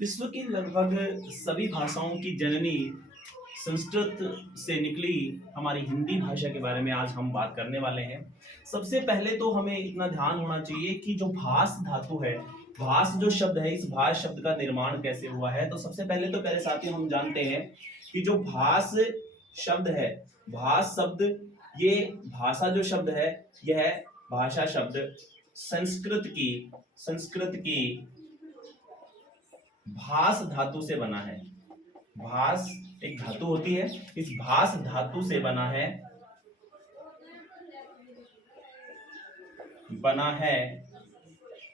विश्व की लगभग सभी भाषाओं की जननी संस्कृत से निकली हमारी हिंदी भाषा के बारे में आज हम बात करने वाले हैं। सबसे पहले तो हमें इतना ध्यान होना चाहिए कि जो भास धातु है, भास जो शब्द है, इस भास शब्द का निर्माण कैसे हुआ है। तो सबसे पहले तो प्यारे साथियों हम जानते हैं कि जो भास शब्द है, भास शब्द, ये भाषा जो शब्द है, यह भाषा शब्द संस्कृत की भास धातु से बना है। भास एक धातु होती है, इस भास धातु से बना है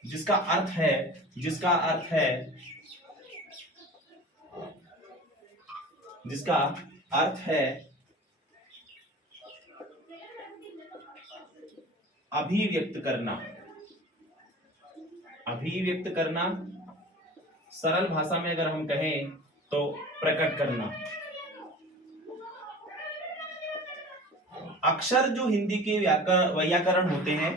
जिसका अर्थ है जिसका अर्थ है अभिव्यक्त करना। सरल भाषा में अगर हम कहें तो प्रकट करना। अक्षर जो हिंदी के व्याकरण होते हैं,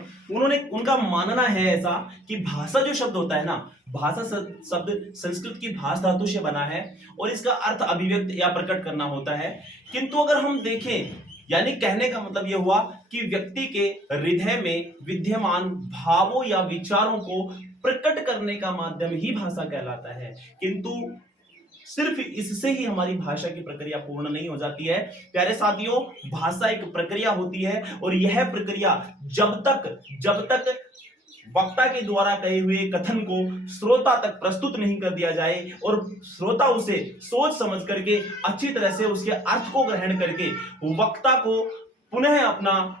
उनका मानना है ऐसा कि भाषा जो शब्द होता है ना, भाषा शब्द संस्कृत की भास धातु से बना है और इसका अर्थ अभिव्यक्त या प्रकट करना होता है। किंतु अगर हम देखें, यानी कहने का मतलब यह हुआ कि व्यक्ति के हृदय में विद्यमान भावों या विचारों को प्रकट करने का माध्यम ही भाषा कहलाता है। किंतु सिर्फ इससे ही हमारी भाषा की प्रक्रिया पूर्ण नहीं हो जाती है। प्यारे साथियों, भाषा एक प्रक्रिया होती है और यह प्रक्रिया जब तक वक्ता के द्वारा कहे हुए कथन को श्रोता तक प्रस्तुत नहीं कर दिया जाए और श्रोता उसे सोच समझ करके अच्छी तरह से उसके अर्थ को ग्रहण करके वक्ता को पुनः अपना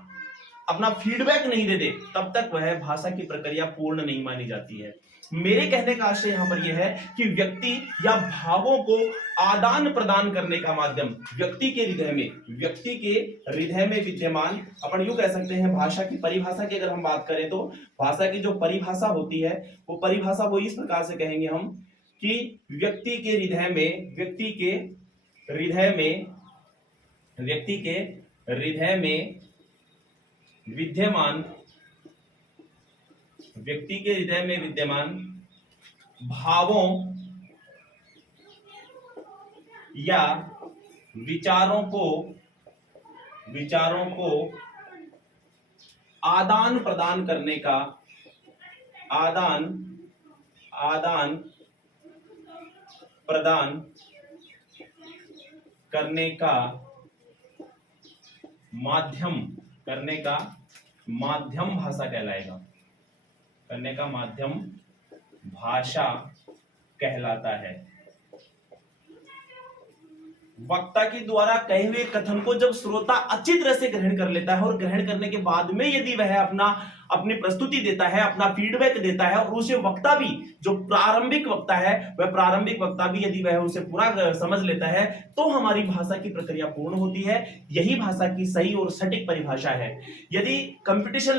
अपना फीडबैक नहीं दे दे, तब तक वह भाषा की प्रक्रिया पूर्ण नहीं मानी जाती है। मेरे कहने का आशय यहां पर यह है कि व्यक्ति या भावों को आदान प्रदान करने का माध्यम व्यक्ति के हृदय में विद्यमान, अपन यूं कह सकते हैं, भाषा की परिभाषा की अगर हम बात करें तो भाषा की जो परिभाषा होती है, वो परिभाषा वो इस प्रकार से कहेंगे हम कि व्यक्ति के हृदय में विद्यमान भावों या विचारों को आदान प्रदान करने का माध्यम भाषा कहलाएगा। करने का माध्यम भाषा कहलाता है। वक्ता के द्वारा कहे हुए कथन को जब श्रोता अच्छी तरह से ग्रहण कर लेता है और ग्रहण करने के बाद में यदि वह अपनी प्रस्तुति देता है, अपना फीडबैक देता है और उसे वक्ता भी, जो प्रारंभिक वक्ता है, वह प्रारंभिक वक्ता भी यदि वह उसे पूरा समझ लेता है, तो हमारी भाषा की प्रक्रिया पूर्ण होती है। यही भाषा की सही और सटीक परिभाषा है। यदि कंपटीशन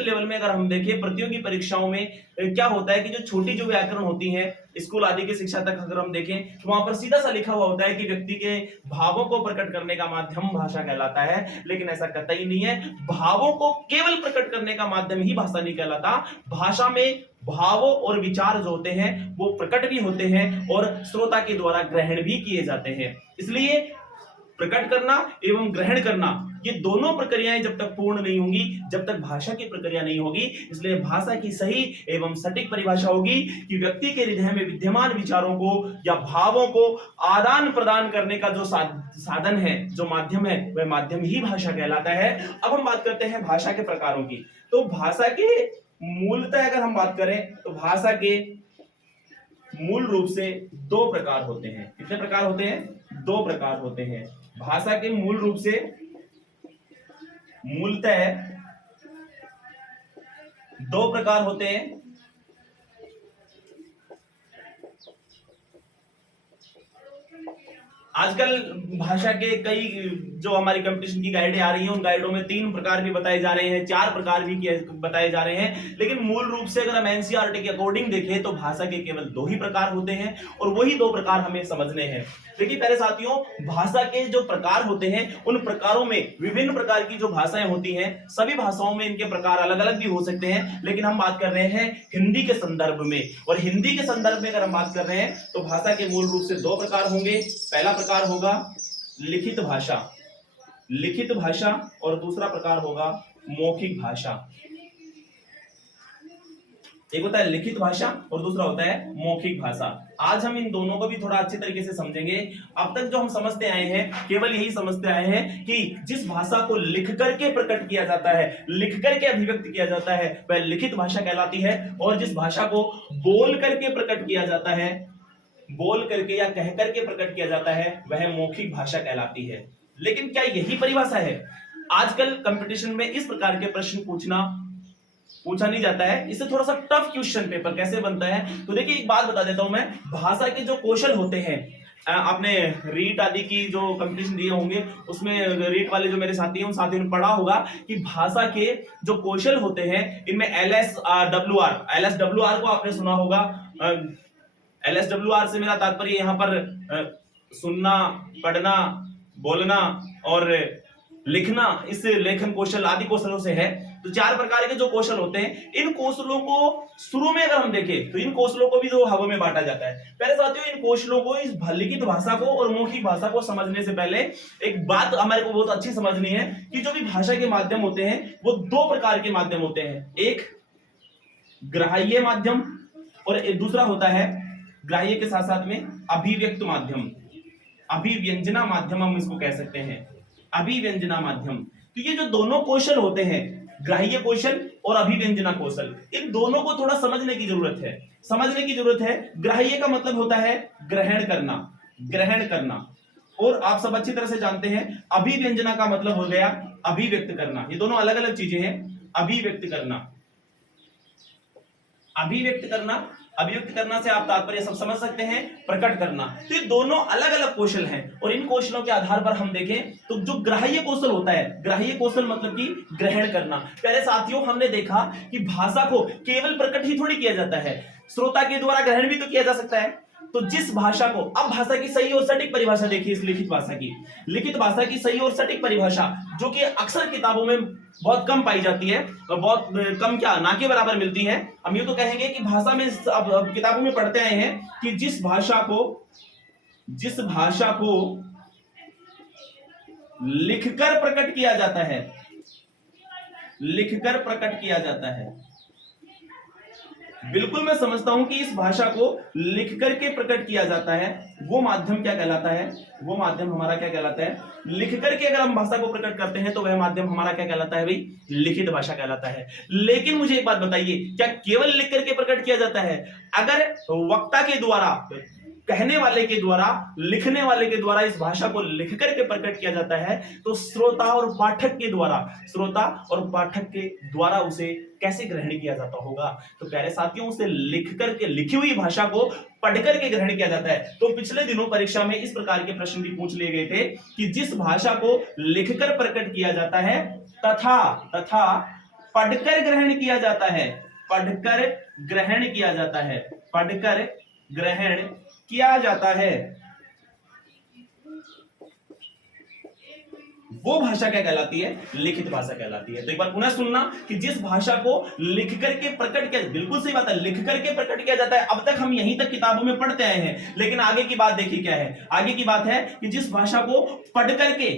लेवल में अगर हम देखें, प्रतियोगी परीक्षाओं में क्या होता है कि जो छोटी जो व्याकरण होती है, स्कूल आदि की शिक्षा तक अगर हम देखें तो वहां पर सीधा सा लिखा हुआ होता है कि व्यक्ति के भावों को प्रकट करने का माध्यम भाषा कहलाता है। लेकिन ऐसा कतई नहीं है। भावों को केवल प्रकट करने का माध्यम ही भाषा नहीं कहलाता। भाषा में भावों और विचार जो होते हैं वो प्रकट भी होते हैं और श्रोता के द्वारा ग्रहण भी किए जाते हैं। इसलिए प्रकट करना एवं ग्रहण करना, ये दोनों प्रक्रियाएं जब तक पूर्ण नहीं होंगी, जब तक भाषा की प्रक्रिया नहीं होगी। इसलिए भाषा की सही एवं सटीक परिभाषा होगी कि व्यक्ति के हृदय में विद्यमान विचारों को या भावों को आदान प्रदान करने का जो साधन है, जो माध्यम है, वह माध्यम ही भाषा कहलाता है। अब हम बात करते हैं भाषा के प्रकारों की। तो भाषा के मूलतः अगर हम बात करें तो भाषा के मूल रूप से दो प्रकार होते हैं। कितने प्रकार होते हैं? दो प्रकार होते हैं। भाषा के मूल रूप से मूलतः दो प्रकार होते हैं। आजकल भाषा के कई जो हमारी कंपटीशन की गाइडें आ रही हैं, उन गाइडों में 3 प्रकार भी बताए जा रहे हैं, 4 प्रकार भी बताए जा रहे हैं, लेकिन मूल रूप से अगर हम एनसीईआरटी के अकॉर्डिंग देखें तो भाषा के केवल 2 ही प्रकार होते हैं और वही 2 प्रकार हमें समझने हैं। देखिए प्यारे साथियों, भाषा के जो प्रकार होते हैं उन प्रकारों में विभिन्न प्रकार की जो भाषाएं होती हैं, सभी भाषाओं में इनके प्रकार अलग अलग भी हो सकते हैं, लेकिन हम बात कर रहे हैं हिंदी के संदर्भ में। और हिंदी के संदर्भ में अगर हम बात कर रहे हैं तो भाषा के मूल रूप से 2 प्रकार होंगे। पहला प्रकार होगा लिखित भाषा, लिखित भाषा, और दूसरा प्रकार होगा मौखिक भाषा। एक होता है लिखित भाषा और दूसरा होता है मौखिक भाषा। आज हम इन दोनों को भी थोड़ा अच्छी तरीके से समझेंगे। अब तक जो हम समझते आए हैं केवल यही समझते आए हैं कि जिस भाषा को लिख करके प्रकट किया जाता है, लिख करके अभिव्यक्त किया जाता है, वह लिखित भाषा कहलाती है, और जिस भाषा को बोल करके प्रकट किया जाता है, बोल करके या कह करके प्रकट किया जाता है, वह मौखिक भाषा कहलाती है। लेकिन क्या यही परिभाषा है? आजकल कंपटीशन में इस प्रकार के प्रश्न पूछा नहीं जाता है। इससे थोड़ा सा टफ क्वेश्चन पेपर कैसे बनता है, तो देखिए एक बात बता देता हूं मैं। भाषा के जो कौशल होते हैं, आपने रीट आदि की जो कंपटीशन दिए होंगे उसमें रीट वाले जो मेरे साथी हैं उन साथियों ने पढ़ा होगा कि भाषा के जो कौशल होते हैं इनमें LSWR को आपने सुना होगा। LSWR से मेरा तात्पर्य यहाँ पर सुनना, पढ़ना, बोलना और लिखना, इस लेखन कौशल आदि कौशलों से है। तो 4 प्रकार के जो कौशल होते हैं, इन कौशलों को शुरू में अगर हम देखें तो इन कौशलों को भी जो भागों में बांटा जाता है। पहले साथियों, इन कौशलों को, इस लिखित भाषा को और मौखिक भाषा को समझने से पहले एक बात हमारे को बहुत अच्छी समझनी है कि जो भी भाषा के माध्यम होते हैं वो 2 प्रकार के माध्यम होते हैं। एक ग्राह्य माध्यम और एक दूसरा होता है ग्राह्य के साथ साथ में अभिव्यक्त माध्यम, अभिव्यंजना माध्यम हम इसको कह सकते हैं, अभिव्यंजना माध्यम। तो ये जो दोनों कौशल होते हैं, ग्राह्य कौशल और अभिव्यंजना कौशल, इन दोनों को थोड़ा समझने की जरूरत है, समझने की जरूरत है। ग्राह्य का मतलब होता है ग्रहण करना, ग्रहण करना, और आप सब अच्छी तरह से जानते हैं अभिव्यंजना का मतलब हो गया अभिव्यक्त करना। ये दोनों अलग अलग चीजें हैं। अभिव्यक्त करना, अभिव्यक्त करना, अभिव्यक्त करना से आप तात्पर्य सब समझ सकते हैं, प्रकट करना। तो ये दोनों अलग अलग कौशल हैं और इन कौशलों के आधार पर हम देखें तो जो ग्राह्य कौशल होता है, ग्राह्य कौशल मतलब कि ग्रहण करना। पहले साथियों हमने देखा कि भाषा को केवल प्रकट ही थोड़ी किया जाता है, श्रोता के द्वारा ग्रहण भी तो किया जा सकता है। तो जिस भाषा को, अब भाषा की सही और सटीक परिभाषा देखिए, इस लिखित भाषा की, लिखित भाषा की सही और सटीक परिभाषा जो कि अक्सर किताबों में बहुत कम पाई जाती है, बहुत कम, क्या ना के बराबर मिलती है। हम ये तो कहेंगे कि भाषा में अब किताबों में पढ़ते आए हैं कि जिस भाषा को लिखकर प्रकट किया जाता है, लिखकर प्रकट किया जाता है। बिल्कुल मैं समझता हूं कि इस भाषा को लिख करके प्रकट किया जाता है, वो माध्यम क्या कहलाता है? वो माध्यम हमारा क्या कहलाता है? लिख करके अगर हम भाषा को प्रकट करते हैं तो वह माध्यम हमारा क्या कहलाता है भाई? लिखित भाषा कहलाता है। लेकिन मुझे एक बात बताइए, क्या केवल लिख करके प्रकट किया जाता है? अगर वक्ता के द्वारा, कहने वाले के द्वारा, लिखने वाले के द्वारा इस भाषा को लिख करके प्रकट किया जाता है तो श्रोता और पाठक के द्वारा, श्रोता और पाठक के द्वारा उसे कैसे ग्रहण किया जाता होगा? तो प्यारे साथियों, उसे लिख करके, लिखी हुई भाषा को पढ़ करके ग्रहण किया जाता है। तो पिछले दिनों परीक्षा में इस प्रकार के प्रश्न भी पूछ लिए गए थे कि जिस भाषा को लिखकर प्रकट किया जाता है तथा पढ़कर ग्रहण किया जाता है, पढ़कर ग्रहण किया जाता है, पढ़कर ग्रहण किया जाता है, वो भाषा क्या कहलाती है? लिखित भाषा कहलाती है। तो एक बार पुनः सुनना कि जिस भाषा को लिख करके प्रकट किया, बिल्कुल सही बात है, लिख करके प्रकट किया जाता है। अब तक हम यहीं तक किताबों में पढ़ते आए हैं, लेकिन आगे की बात देखिए क्या है। आगे की बात है कि जिस भाषा को पढ़ करके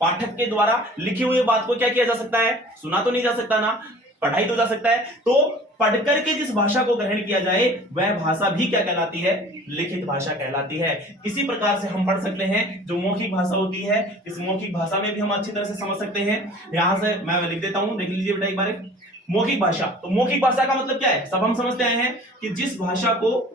पाठक के द्वारा लिखी हुई बात को क्या किया जा सकता है? सुना तो नहीं जा सकता ना, पढ़ाई तो जा सकता है। तो पढ़ करके जिस भाषा को ग्रहण किया जाए वह भाषा भी क्या कहलाती है? लिखित भाषा कहलाती है। इसी प्रकार से हम पढ़ सकते हैं जो मौखिक भाषा होती है, इस मौखिक भाषा में भी हम अच्छी तरह से समझ सकते हैं। यहां से मैं लिख देता हूं, देख लीजिए बेटा एक बार। मौखिक भाषा, तो मौखिक भाषा का मतलब क्या है? सब हम समझते आए हैं कि जिस भाषा को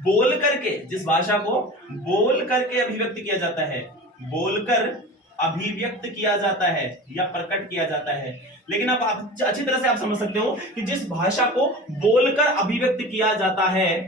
बोल करके, जिस भाषा को बोल करके अभिव्यक्त किया जाता है, बोलकर अभिव्यक्त किया जाता है या प्रकट किया जाता है। लेकिन अब आप अच्छी तरह से आप समझ सकते हो कि जिस भाषा को बोलकर अभिव्यक्त किया जाता है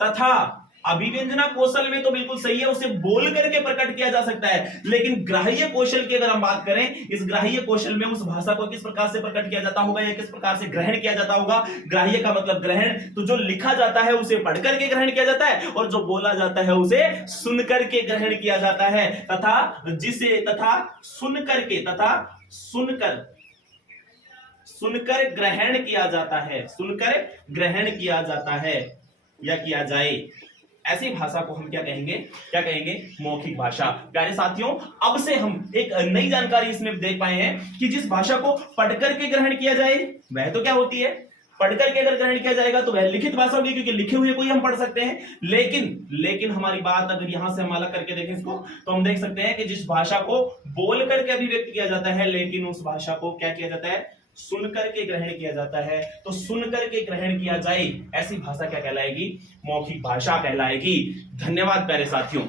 तथा अभिव्यंजना कौशल में तो बिल्कुल सही है, उसे बोल करके प्रकट किया जा सकता है। लेकिन ग्राह्य कौशल की अगर हम बात करें, इस ग्राह्य कौशल में उस भाषा को किस प्रकार से प्रकट किया जाता होगा या किस प्रकार से ग्रहण किया जाता होगा। ग्राह्य का मतलब ग्रहण, तो जो लिखा जाता है उसे पढ़ करके ग्रहण किया जाता है और जो बोला जाता है उसे सुन करके ग्रहण किया जाता है। तथा सुनकर ग्रहण किया जाता है, सुनकर ग्रहण किया जाता है या किया जाए, ऐसी भाषा को हम क्या कहेंगे मौखिक भाषा। प्यारे साथियों, अब से हम एक नई जानकारी इसमें देख पाए हैं कि जिस भाषा को पढ़ करके ग्रहण किया जाए वह तो क्या होती है, पढ़ करके अगर ग्रहण किया जाएगा तो वह लिखित भाषा होगी, क्योंकि लिखे हुए को ही हम पढ़ सकते हैं। लेकिन हमारी बात अगर यहां से हम अलग करके देखें इसको, तो हम देख सकते हैं कि जिस भाषा को बोल करके अभिव्यक्त किया जाता है, लेकिन उस भाषा को क्या किया जाता है, सुन करके ग्रहण किया जाता है। तो सुन करके ग्रहण किया जाए ऐसी भाषा क्या कहलाएगी, मौखिक भाषा कहलाएगी। धन्यवाद प्यारे साथियों।